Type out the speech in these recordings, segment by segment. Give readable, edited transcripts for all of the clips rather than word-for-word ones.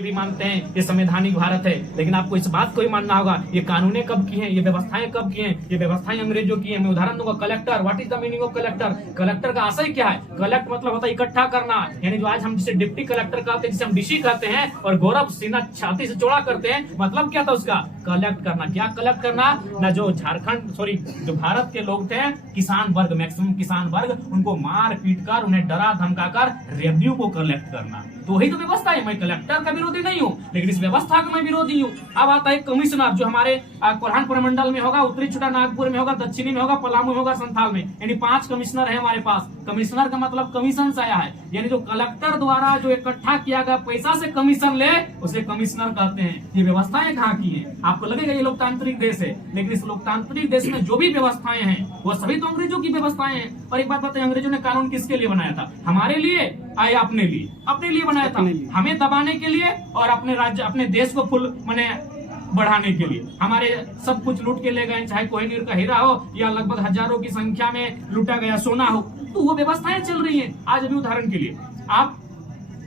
भी मानते हैं ये संवैधानिक भारत है, लेकिन आपको इस बात को ही मानना होगा ये कानूनें कब की हैं, ये व्यवस्थाएं कब की हैं, ये व्यवस्थाएं अंग्रेजों की हैं। मैं उदाहरण दूंगा, collector. What is the meaning of collector? Collector का आशय क्या है? कलेक्ट मतलब होता है इकट्ठा करना, यानी जो आज हम जिसे डिप्टी कलेक्टर कहते हैं, जिसे हम डीसी कहते हैं, और गौरव सिन्हा छाती से चौड़ा करते हैं, मतलब क्या था उसका? कलेक्ट करना। क्या कलेक्ट करना? ना जो जो भारत के लोग थे, किसान वर्ग, मैक्सिमम किसान वर्ग, उनको मार पीट कर, उन्हें डरा धमका कर रेवेन्यू को कलेक्ट करना। तो वही तो व्यवस्था है। मैं कलेक्टर का विरोधी नहीं हूँ, लेकिन इस व्यवस्था का मैं विरोधी हूँ। अब आता है कमिश्नर, जो हमारे कोल्हान प्रमंडल में होगा, उत्तरी छोटा नागपुर में होगा, दक्षिणी में होगा, पलामू में होगा, संथाल में, यानी 5 कमिश्नर है हमारे पास। कमिश्नर का मतलब कमीशन से आया है, यानी जो कलेक्टर द्वारा जो इकट्ठा किया गया पैसा से कमीशन ले, उसे कमिश्नर कहते हैं। ये व्यवस्थाएं कहाँ की हैं? आपको लगेगा ये लोकतांत्रिक देश है, लेकिन इस लोकतांत्रिक देश में जो भी व्यवस्थाएं हैं वो सभी तो अंग्रेजों की व्यवस्थाएं हैं। और एक बात बताइए, अंग्रेजों ने कानून किसके लिए बनाया था? हमारे लिए आए अपने लिए? अपने लिए बनाया था, हमें दबाने के लिए और अपने राज्य, अपने देश को फुल माने बढ़ाने के लिए। हमारे सब कुछ लूट के ले गए, चाहे कोहिनूर का हीरा हो या लगभग हजारों की संख्या में लूटा गया सोना हो, तो वो व्यवस्थाएं चल रही हैं आज भी। उदाहरण के लिए आप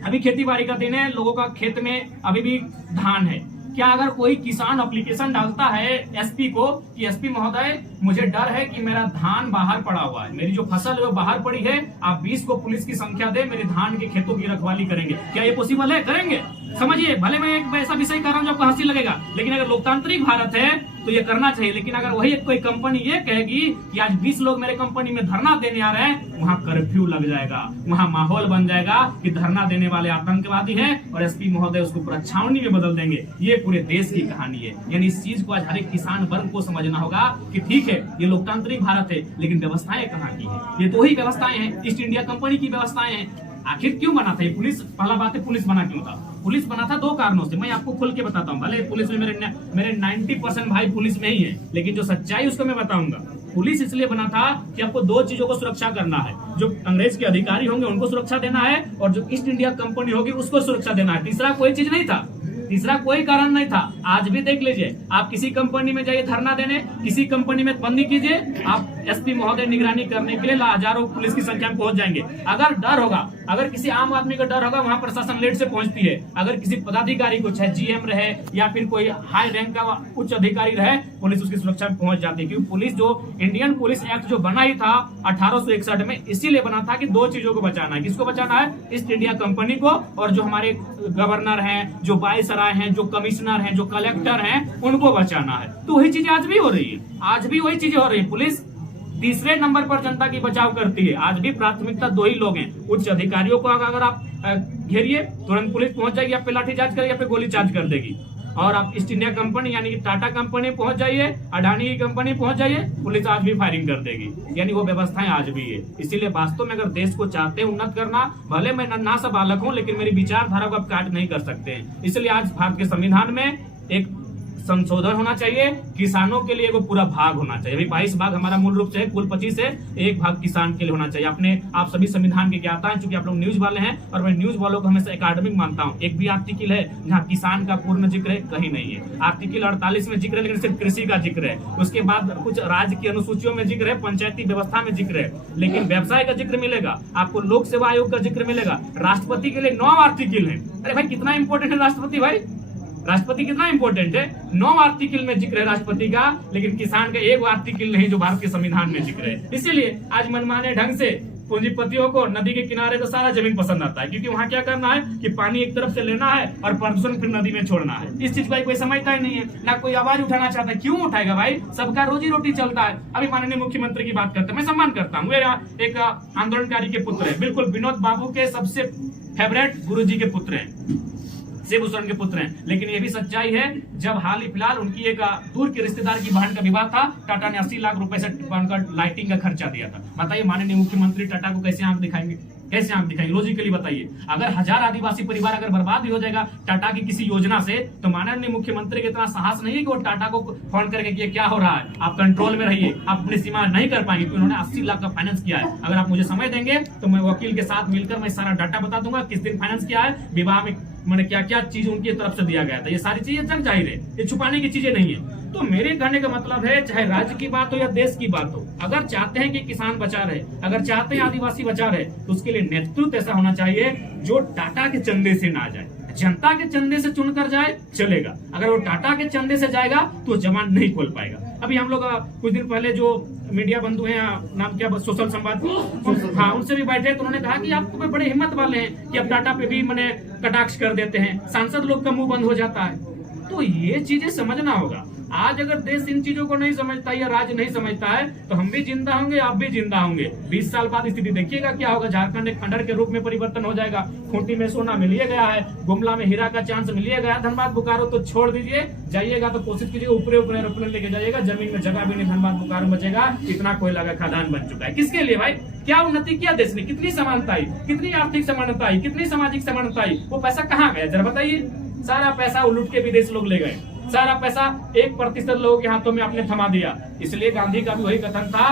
अभी खेती बाड़ी का दिन है, लोगों का खेत में अभी भी धान है। क्या अगर कोई किसान एप्लीकेशन डालता है एसपी को कि एसपी महोदय मुझे डर है कि मेरा धान बाहर पड़ा हुआ है, मेरी जो फसल है वो बाहर पड़ी है, आप 20 को पुलिस की संख्या दे, मेरे धान के खेतों की रखवाली करेंगे, क्या ये पॉसिबल है? करेंगे? समझिए, भले मैं एक ऐसा विषय कर रहा हूँ जो आपको हंसी लगेगा, लेकिन अगर लोकतांत्रिक भारत है तो ये करना चाहिए। लेकिन अगर वही कोई कंपनी ये कहेगी कि आज 20 लोग मेरे कंपनी में धरना देने आ रहे हैं, वहाँ कर्फ्यू लग जाएगा, वहाँ माहौल बन जाएगा कि धरना देने वाले आतंकवादी हैं और एसपी महोदय उसको पूरा छावनी में बदल देंगे। ये पूरे देश की कहानी है। यानी इस चीज को आज हर एक किसान वर्ग को समझना होगा कि ठीक है ये लोकतांत्रिक भारत है, लेकिन व्यवस्थाएं कहाँ की है? ये तो वही व्यवस्थाएं हैं, ईस्ट इंडिया कंपनी की व्यवस्थाएं हैं। आखिर क्यों बना था ये पुलिस? पहला बात है, पुलिस बना क्यों था? पुलिस बना था 2 कारणों से। मैं आपको खुल के बताता हूँ। भले पुलिस में मेरे 90% भाई पुलिस में ही है, लेकिन जो सच्चाई उसको मैं बताऊंगा। पुलिस इसलिए बना था कि आपको 2 चीजों को सुरक्षा करना है, जो अंग्रेज के अधिकारी होंगे उनको सुरक्षा देना है, और जो ईस्ट इंडिया कंपनी होगी उसको सुरक्षा देना है। तीसरा कोई चीज नहीं था, तीसरा कोई कारण नहीं था। आज भी देख लीजिए, आप किसी कंपनी में जाइए धरना देने, किसी कंपनी में बंदी कीजिए, आप एसपी महोदय निगरानी करने के लिए हजारों पुलिस की संख्या में पहुंच जाएंगे। अगर डर होगा, अगर किसी आम आदमी का डर होगा, वहां प्रशासन लेट से पहुंचती है। अगर किसी पदाधिकारी को, चाहे जीएम रहे या फिर कोई हाई रैंक का उच्च अधिकारी रहे, पुलिस उसकी सुरक्षा में पहुंच जाती है। क्योंकि पुलिस जो इंडियन पुलिस एक्ट जो बना ही था 1861 में, इसीलिए बना था कि 2 चीजों को बचाना है। किसको बचाना है? ईस्ट इंडिया कंपनी को, और जो हमारे गवर्नर हैं, जो वायसराय हैं, जो कमिश्नर हैं, जो कलेक्टर हैं, उनको बचाना है। तो वही चीजें आज भी हो रही है, आज भी वही चीजें हो रही है। पुलिस तीसरे नंबर पर जनता की बचाव करती है। आज भी प्राथमिकता 2 ही लोग हैं। उच्च अधिकारियों को अगर आप घेरिए, तुरंत पुलिस पहुंच जाएगी, आप पे लाठीचार्ज करेगी, आप पे गोली चार्ज कर देगी। और आप ईस्ट इंडिया कंपनी यानी कि टाटा कंपनी पहुंच जाइए, अडानी की कंपनी पहुंच जाइए, पुलिस आज भी फायरिंग कर देगी। यानी वो व्यवस्थाएं आज भी है। इसीलिए वास्तव में अगर देश को चाहते हैं उन्नत करना, भले मैं नन्हा सा बालक हूं, लेकिन मेरी विचारधारा को आप काट नहीं कर सकते हैं। इसलिए आज भारत के संविधान में एक संशोधन होना चाहिए, किसानों के लिए वो पूरा भाग होना चाहिए। अभी 22 भाग हमारा मूल रूप से है, कुल 25 है, 1 भाग किसान के लिए होना चाहिए। अपने आप सभी संविधान के ज्ञाता हैं, चूंकि आप लोग न्यूज वाले हैं, और मैं न्यूज वालों को हमेशा एकेडमिक मानता हूं। एक भी आर्टिकल है जहाँ किसान का पूर्ण जिक्र है? कहीं नहीं है। आर्टिकल 48 में जिक्र है, लेकिन सिर्फ कृषि का जिक्र है। उसके बाद कुछ राज्य की अनुसूचियों में जिक्र है, पंचायती व्यवस्था में जिक्र है, लेकिन व्यवसाय का जिक्र मिलेगा आपको, लोक सेवा आयोग का जिक्र मिलेगा। राष्ट्रपति के लिए 9 आर्टिकल है। अरे भाई कितना इंपॉर्टेंट है राष्ट्रपति? भाई राष्ट्रपति कितना इंपॉर्टेंट है? 9 आर्टिकल में जिक्र है राष्ट्रपति का, लेकिन किसान का 1 आर्टिकल नहीं जो भारत के संविधान में जिक्र है। इसीलिए आज मनमाने ढंग से पूंजीपतियों को नदी के किनारे तो सारा जमीन पसंद आता है, क्योंकि वहाँ क्या करना है कि पानी एक तरफ से लेना है और प्रदूषण फिर नदी में छोड़ना है। इस चीज को कोई समझता ही नहीं है, ना कोई आवाज उठाना चाहता है। क्यों उठाएगा भाई? सबका रोजी रोटी चलता है। अभी माननीय मुख्यमंत्री की बात करते हैं, मैं सम्मान करता हूँ, एक आंदोलनकारी के पुत्र है, बिल्कुल विनोद बाबू के सबसे फेवरेट गुरुजी के पुत्र हैं, शिवभूषण के पुत्र हैं। लेकिन ये भी सच्चाई है, जब हाल ही फिलहाल उनकी एक दूर के रिश्तेदार की बहन का विवाह था, टाटा ने 80 लाख रुपए से लाइटिंग का खर्चा दिया था। बताइए माननीय मुख्यमंत्री टाटा को कैसे आंख दिखाएंगे? कैसे आंख दिखाएंगे? लॉजिकली बताइए। अगर 1000 आदिवासी परिवार अगर बर्बाद भी हो जाएगा टाटा की किसी योजना से, तो माननीय मुख्यमंत्री के इतना साहस नहीं है कि वो टाटा को फोन करके कि क्या हो रहा है, आप कंट्रोल में रहिए, आप अपनी सीमा नहीं कर पाएंगे, क्योंकि उन्होंने 80 लाख का फाइनेंस किया है। अगर आप मुझे समय देंगे तो मैं वकील के साथ मिलकर मैं सारा डाटा बता दूंगा, किस दिन फाइनेंस किया है, विवाह में मैंने क्या क्या चीज उनकी तरफ से दिया गया था। ये सारी चीजें जग जाहिर है, ये छुपाने की चीजें नहीं है। तो मेरे कहने का मतलब है, चाहे राज्य की बात हो या देश की बात हो, अगर चाहते हैं कि किसान बचा रहे, अगर चाहते हैं आदिवासी बचा रहे, तो उसके लिए नेतृत्व ऐसा होना चाहिए जो टाटा के चंदे से ना जाए। जनता के चंदे से चुनकर जाए चलेगा, अगर वो टाटा के चंदे से जाएगा तो जबान नहीं खोल पाएगा। अभी हम लोग कुछ दिन पहले जो मीडिया बंधु हैं, नाम क्या, सोशल संवाद, हाँ, उनसे भी बैठे तो उन्होंने कहा कि आप तो बड़े हिम्मत वाले हैं कि अब टाटा पे भी मैंने कटाक्ष कर देते हैं, सांसद लोग का मुंह बंद हो जाता है। तो ये चीजें समझना होगा। आज अगर देश इन चीजों को नहीं समझता या राज्य नहीं समझता है तो हम भी जिंदा होंगे, आप भी जिंदा होंगे। 20 साल बाद स्थिति देखिएगा क्या होगा। झारखंड एक खंडर के रूप में परिवर्तन हो जाएगा। खूंटी में सोना मिलिए गया है, गुमला में हीरा का चांस मिलिए गया, धनबाद बोकारो तो छोड़ दीजिए, जाइएगा तो कोशिश कीजिएगा ऊपरे ऊपर एरोप्लेन लेके जाइएगा, जमीन में जगह भी नहीं धनबाद बोकारो बचेगा, इतना कोयला का खदान बन चुका है। किसके लिए भाई? क्या उन्नति किया देश ने? कितनी समानता आई, कितनी आर्थिक समानता आई, कितनी सामाजिक समानता आई? वो पैसा कहाँ गया जरा बताइए। सारा पैसा उलट के विदेश लोग ले गए, सारा पैसा 1% लोगों के हाथों में आपने थमा दिया। इसलिए गांधी का भी वही कथन था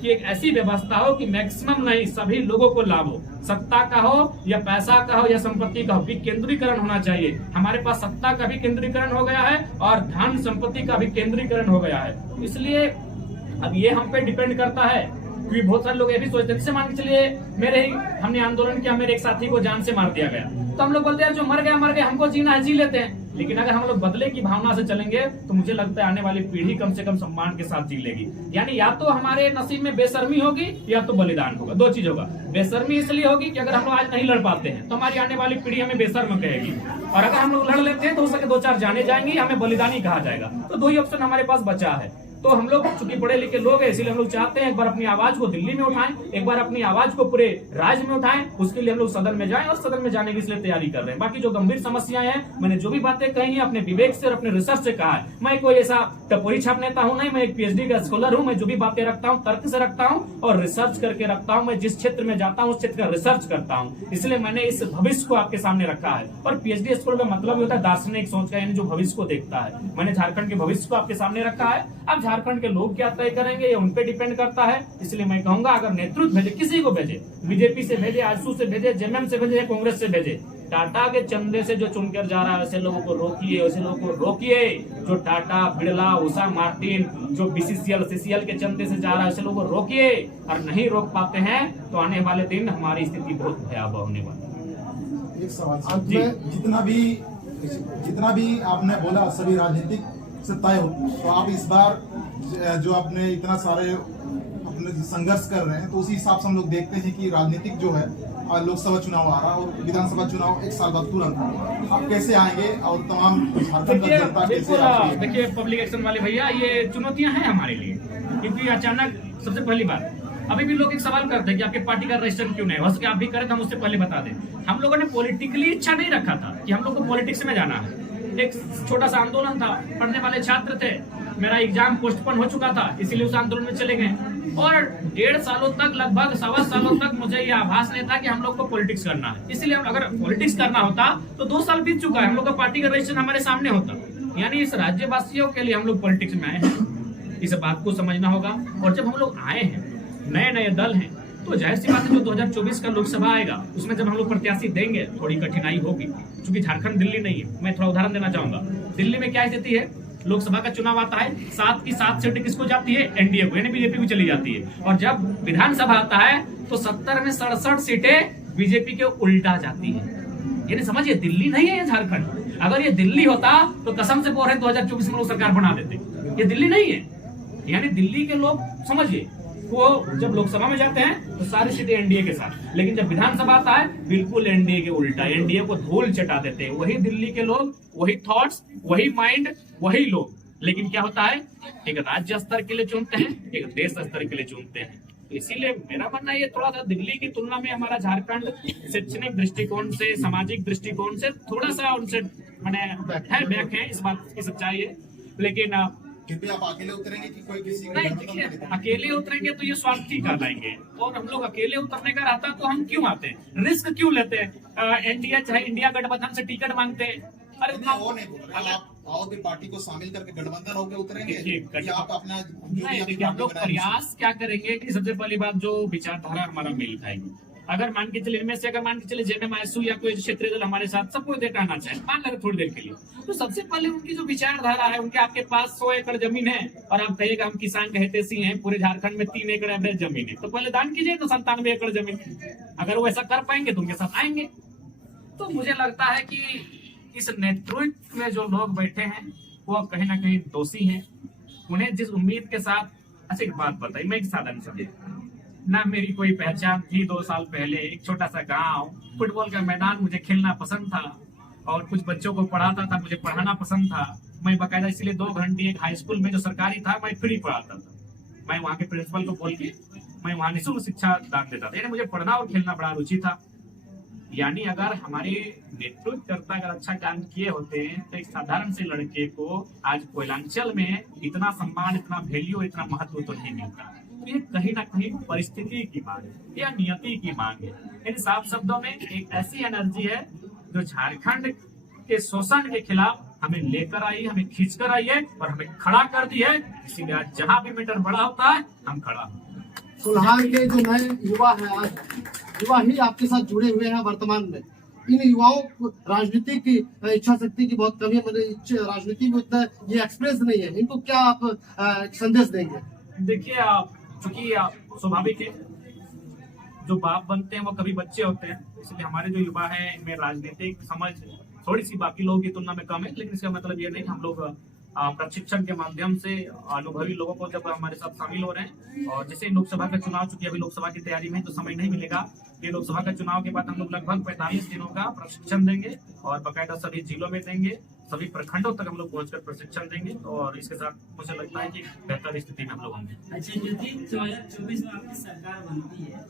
कि एक ऐसी व्यवस्था हो कि मैक्सिमम नहीं, सभी लोगों को लाभ हो, सत्ता का हो या पैसा का हो या संपत्ति का हो, विकेंद्रीकरण होना चाहिए। हमारे पास सत्ता का भी केंद्रीकरण हो गया है और धन संपत्ति का भी केंद्रीकरण हो गया है। इसलिए अब ये हम पे डिपेंड करता है, क्योंकि बहुत सारे लोग ये भी सोचते हैं, जैसे मान के चलिए हमने आंदोलन किया, मेरे एक साथी को जान से मार दिया गया, तो हम लोग बोलते हैं जो मर गया, हमको जीना है, जी लेते हैं। लेकिन अगर हम लोग बदले की भावना से चलेंगे तो मुझे लगता है आने वाली पीढ़ी कम से कम सम्मान के साथ जी लेगी। यानी या तो हमारे नसीब में बेशर्मी होगी या तो बलिदान होगा, दो चीज होगा। बेशर्मी इसलिए होगी कि अगर हम लोग आज नहीं लड़ पाते हैं तो हमारी आने वाली पीढ़ी हमें बेशर्म कहेगी, और अगर हम लोग लड़ लेते हैं तो हो सके 2-4 जाने जाएंगी, हमें बलिदानी कहा जाएगा। तो दो ही ऑप्शन हमारे पास बचा है। तो हम लोग चूंकि पढ़े लिखे लोग हैं, इसीलिए हम लोग चाहते हैं एक बार अपनी आवाज को दिल्ली में उठाएं, एक बार अपनी आवाज को पूरे राज्य में उठाएं। उसके लिए हम लोग सदन में जाएं और सदन में जाने की इसलिए तैयारी कर रहे हैं। बाकी जो गंभीर समस्याएं हैं, मैंने जो भी बातें कही है अपने विवेक से और अपने रिसर्च से कहा है। मैं कोई ऐसा टपोरी छाप नेता हूं नहीं, मैं एक PhD का स्कॉलर हूं। मैं जो भी बातें रखता हूं तर्क से रखता हूं और रिसर्च करके रखता हूं। मैं जिस क्षेत्र में जाता हूं उस क्षेत्र का रिसर्च करता हूं, इसलिए मैंने इस भविष्य को आपके सामने रखा है। और PhD स्कॉलर का मतलब होता है दार्शनिक सोच का, यानी जो भविष्य को देखता है। मैंने झारखंड के भविष्य को आपके सामने रखा है। अब झारखंड के लोग क्या तय करेंगे ये उन पे डिपेंड करता है। इसलिए मैं कहूंगा अगर नेतृत्व भेजे, किसी को भेजे, बीजेपी से भेजे, आजसू से भेजे, JMM से भेजे, कांग्रेस से भेजे, टाटा के चंदे से जो चुनकर जा रहा है वैसे लोगों को रोकिए, वैसे लोगों को रोकिए। जो टाटा, बिरला, उषा मार्टिन, जो BCCL, CCL के चंदे से जा रहा है वैसे लोगों को रोकिए। और नहीं रोक पाते हैं तो आने वाले दिन हमारी स्थिति बहुत भयावह होने वाली है। एक सवाल जितना भी आपने बोला सभी राजनीतिक से तय हो, तो आप इस बार जो आपने इतना सारे अपने संघर्ष कर रहे हैं, तो उसी हिसाब से हम लोग देखते हैं कि राजनीतिक जो है लोकसभा चुनाव आ रहा और विधानसभा चुनाव 1 साल बाद तुरंत, आप कैसे आएंगे और तमाम झारखंड का जनता कैसे? देखिए पब्लिक एक्शन वाले भैया, ये चुनौतियां हैं हमारे लिए, क्योंकि अचानक सबसे पहली बात, अभी भी लोग एक सवाल करते हैं कि आपके पार्टी का रजिस्टर क्यों नहीं है। हो सके आप भी करें तो हम उससे पहले बता दें, हम लोगों ने पॉलिटिकली इच्छा नहीं रखा था कि हम लोग को पॉलिटिक्स में जाना है। एक छोटा सा आंदोलन था, पढ़ने वाले छात्र थे, मेरा एग्जाम पोस्टपोन हो चुका था, इसीलिए उस आंदोलन में चले गए। और 1.5 सालों तक, लगभग 1.25 सालों तक मुझे ये आभास नहीं था कि हम लोग को पॉलिटिक्स करना है। इसलिए अगर पॉलिटिक्स करना होता तो 2 साल बीत चुका है, हम लोग का पार्टी का रजिस्ट्रेशन हमारे सामने होता। यानी इस राज्यवासियों के लिए हम लोग पॉलिटिक्स में आए हैं, इस बात को समझना होगा। और जब हम लोग आए हैं, नए नए दल हैं, तो जाहिर सी बात है जो 2024 का लोकसभा आएगा उसमें जब हम लोग प्रत्याशी देंगे थोड़ी कठिनाई होगी, क्योंकि झारखंड दिल्ली नहीं है। मैं थोड़ा उदाहरण देना चाहूंगा। दिल्ली में क्या स्थिति है, लोकसभा का चुनाव आता है, 7 की 7 सीटें किसको जाती है? NDA को, यानी बीजेपी को चली जाती है। और जब विधानसभा आता है तो 70 में 67 सीटें बीजेपी के उल्टा जाती है। यानी समझिए दिल्ली नहीं है ये झारखंड। अगर ये दिल्ली होता तो कसम से बोल रहे 2024 में लोग सरकार बना देते। ये दिल्ली नहीं है। यानी दिल्ली के लोग समझिए, वो जब लोकसभा में जाते हैं तो सारी सीटें NDA के साथ, लेकिन जब विधानसभा आता है बिल्कुल NDA के उल्टा, NDA को धूल चटा देते हैं। वही दिल्ली के लोग, वही थॉट्स, वही माइंड, वही लोग। लेकिन क्या होता है, एक राज्य स्तर के लिए चुनते हैं, एक देश स्तर के लिए चुनते हैं। तो इसीलिए मेरा मानना ये थोड़ा सा दिल्ली की तुलना में हमारा झारखंड शैक्षणिक दृष्टिकोण से, सामाजिक दृष्टिकोण से थोड़ा सा उनसे मैंने बैक है, इस बात की सच्चाई है। लेकिन आप अकेले उतरेंगे कि कोई किसी को? नहीं, अकेले उतरेंगे तो ये स्वार्थी कहलाएंगे, और हम लोग अकेले उतरने का रहता तो हम क्यों आते हैं, रिस्क क्यों लेते हैं? इंडिया चाहे इंडिया गठबंधन से टिकट मांगते हैं। अरे वो नहीं बोल रहे, आप और भी पार्टी को शामिल करके गठबंधन होकर उतरेंगे या आप अपना देखिए हम लोग प्रयास क्या करेंगे कि सबसे पहली बात जो विचारधारा हमारा मेल खाएगी। अगर मान के चले इनमें से, अगर मान के चले JMM आजसू या कोई क्षेत्रीय दल हमारे साथ सबको देता आना चाहे, मान लगे थोड़ी देर के लिए, तो सबसे पहले उनकी जो विचारधारा है, उनके आपके पास 100 एकड़ जमीन है और आप कहिएगा हम किसान कहते हैं, पूरे झारखंड में 3 एकड़ एवरेज जमीन है, तो पहले दान कीजिए तो 97 एकड़ जमीन। अगर वो ऐसा कर पाएंगे तो उनके साथ आएंगे। तो मुझे लगता है कि इस नेतृत्व में जो लोग बैठे हैं वो कहीं ना कहीं दोषी हैं। उन्हें जिस उम्मीद के साथ, अच्छा एक बात बताइए, मैं एक साधारण समझे ना, मेरी कोई पहचान थी 2 साल पहले, एक छोटा सा गांव, फुटबॉल का मैदान, मुझे खेलना पसंद था और कुछ बच्चों को पढ़ाता था, मुझे पढ़ाना पसंद था। मैं बकायदा इसलिए 2 घंटे एक हाई स्कूल में जो सरकारी था मैं फ्री पढ़ाता था। मैं वहाँ के प्रिंसिपल को बोल के मैं वहाँ निःशुल्क शिक्षा दान देता था, यानी मुझे पढ़ना और खेलना बड़ा रुचि था। यानी अगर हमारे नेतृत्वकर्ता अगर अच्छा काम किए होते हैं तो एक साधारण से लड़के को आज कोयलांचल में इतना सम्मान, इतना वैल्यू, इतना महत्व तो नहीं मिलता। तो ये कहीं ना कहीं परिस्थिति की मांग है या नियति की मांग है। इन साफ शब्दों में एक ऐसी एनर्जी है जो झारखंड के शोषण के खिलाफ हमें लेकर आई, हमें खींच कर आई है और हमें खड़ा कर दी है। इसीलिए आज जहां भी मैटर बड़ा होता है हम खड़ा होते हैं। फिलहाल के जो नए युवा है, आज युवा ही आपके साथ जुड़े हुए हैं वर्तमान में। इन युवाओं को राजनीति की इच्छा शक्ति की बहुत कमी है, मतलब राजनीति में उतना ये एक्सप्रेस नहीं है। इनको क्या आप संदेश देंगे? देखिए, चूंकि स्वाभाविक है, जो बाप बनते हैं वो कभी बच्चे होते हैं, इसलिए हमारे जो युवा है इनमें राजनीतिक समझ थोड़ी सी बाकी लोगों की तुलना में कम है। लेकिन इसका मतलब ये नहीं कि हम लोग प्रशिक्षण के माध्यम से अनुभवी लोगों को जब हमारे साथ शामिल हो रहे हैं, और जैसे लोकसभा का चुनाव, चूंकि अभी लोकसभा की तैयारी में तो समय नहीं मिलेगा, ये लोकसभा का चुनाव के बाद हम लोग लगभग 45 दिनों का प्रशिक्षण देंगे और बाकायदा सभी जिलों में देंगे, सभी प्रखंडों तक हम लोग पहुंचकर प्रशिक्षण देंगे। और इसके साथ मुझे लगता है कि बेहतर स्थिति में हम लोग होंगे। अच्छा, यदि 2024 में आपकी सरकार बनती है,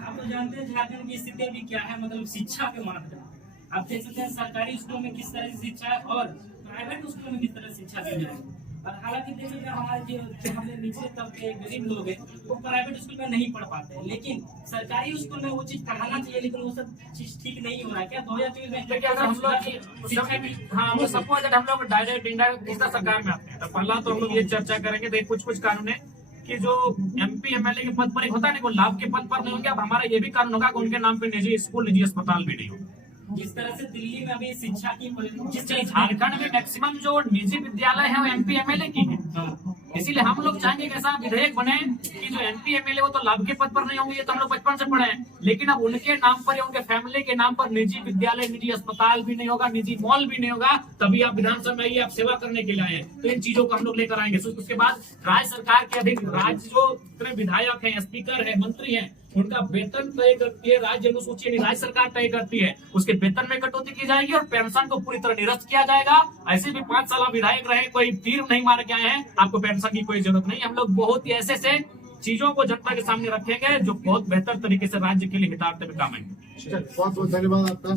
आप तो जानते हैं झारखंड की स्थिति अभी क्या है, मतलब शिक्षा के मामले में आप देख सकते हैं सरकारी स्कूलों में किस तरह की शिक्षा है और प्राइवेट स्कूलों में किस तरह शिक्षा दी जाए। और हालांकि देख सकते हैं हमारे जो हमारे निचले तबके गरीब लोग हैं वो प्राइवेट स्कूल में नहीं पढ़ पाते हैं, लेकिन सरकारी स्कूल में वो चीज पढ़ाना चाहिए, लेकिन वो सब चीज ठीक नहीं हो रहा है। क्या 2024 में देखिए, अगर हम लोग सपोज हम लोग डायरेक्ट इंडायरेक्ट किसका सरकार में आते हैं, तो पहला तो हम लोग ये चर्चा करेंगे। देखिए, कुछ कानून है कि जो MP MLA के पद पर एक होता है, वो लाभ के पद पर नहीं होंगे। अब हमारा ये भी कानून होगा कि उनके नाम पे निजी स्कूल, निजी अस्पताल भी नहीं होगा। जिस तरह से दिल्ली में अभी शिक्षा की झारखंड में मैक्सिमम जो निजी विद्यालय है वो MP MLA की है। इसीलिए हम लोग चाहेंगे कि ऐसा विधेयक बने कि जो MP MLA वो तो लाभ के पद पर नहीं होंगे, ये तो हम लोग बचपन से पढ़े हैं, लेकिन अब उनके नाम पर या उनके फैमिली के नाम पर निजी विद्यालय, निजी अस्पताल भी नहीं होगा, निजी मॉल भी नहीं होगा। तभी आप विधानसभा में आइए, आप सेवा करने के लिए आए हैं, तो इन चीजों को हम लोग लेकर आएंगे। उसके बाद राज्य सरकार के अधीन राज्य जो इतने विधायक हैं, स्पीकर है, मंत्री हैं, उनका वेतन तय करती है राज्य अनुसूची, राज्य सरकार तय करती है। उसके वेतन में कटौती की जाएगी और पेंशन को पूरी तरह निरस्त किया जाएगा। ऐसे भी 5 साल विधायक रहे, कोई तीर नहीं मार के आए हैं, आपको पेंशन की कोई जरूरत नहीं। हम लोग बहुत ही ऐसे चीजों को जनता के सामने रखेंगे जो बहुत बेहतर तरीके से राज्य के लिए हितार्थ में काम आएंगे। बहुत बहुत धन्यवाद आपका।